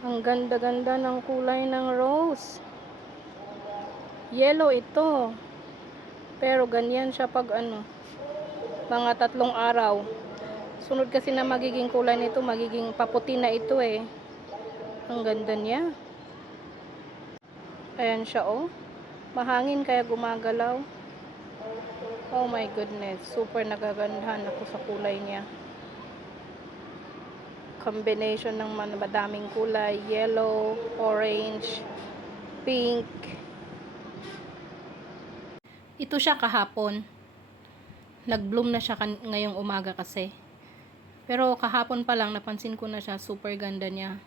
Ang ganda-ganda ng kulay ng rose. Yellow ito. Pero ganyan siya pag mga 3 araw. Sunod kasi na magiging kulay nito, magiging paputi na ito eh. Ang ganda niya. Ayan siya oh. Mahangin kaya gumagalaw. Oh my goodness. Super nagagandahan ako sa kulay niya. Combination ng madaming kulay. Yellow, orange, pink. Ito siya kahapon. Nag-bloom na siya ngayong umaga kasi. Pero kahapon pa lang napansin ko na siya, super ganda niya.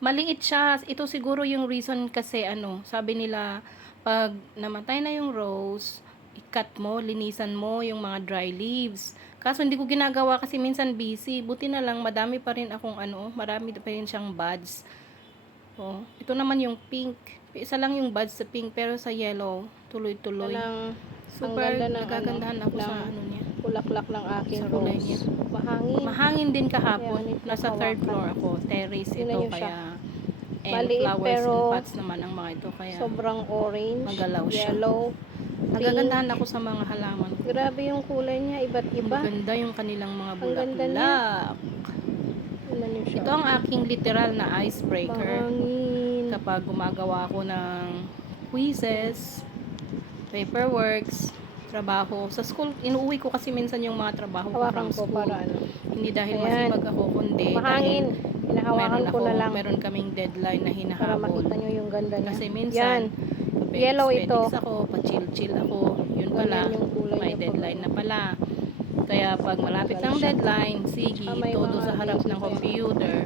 Maliit siya. Ito siguro yung reason kasi sabi nila pag namatay na yung rose, i-cut mo, linisan mo yung mga dry leaves. Kaso hindi ko ginagawa kasi minsan busy. Buti na lang madami pa rin akong marami pa rin siyang buds. Oh, ito naman yung pink. Isa lang yung buds sa pink pero sa yellow tuloy-tuloy. Super nagagandahan ako sa niya. Bulaklak ng aking kulay rose. niya. Mahangin. Mahangin din kahapon. Kaya Nasa 3rd floor ako. Terrace Tingnan ito niyo siya. kaya Maliit, flowers pero and pots naman ang mga ito kaya sobrang orange, magalaw siya. yellow, Nagagandahan pink. ako sa mga halaman ko. Grabe yung kulay niya, iba't iba. Maganda yung kanilang mga Ang ganda niya. bulaklak. Tingnan niyo siya. Ito ang aking literal na icebreaker. Mahangin. Kapag gumagawa ako ng quizzes, paperworks, trabaho. Sa school, inuuwi ko kasi minsan yung mga trabaho ko Hawakan from ko school. para Hindi dahil Ayan. masipag ako, kundi Mahangin. dahil Hinahawakan ko na lang meron kaming deadline na para hinahabol. makita nyo yung ganda niya. Kasi minsan, Yellow ito. ako, pa-chill-chill ako. Yun pala, Ganyan yung kulay may niya deadline na pala. Kaya pag malapit ng deadline, sige, May todo mga sa harap daisy ng pa yan. computer.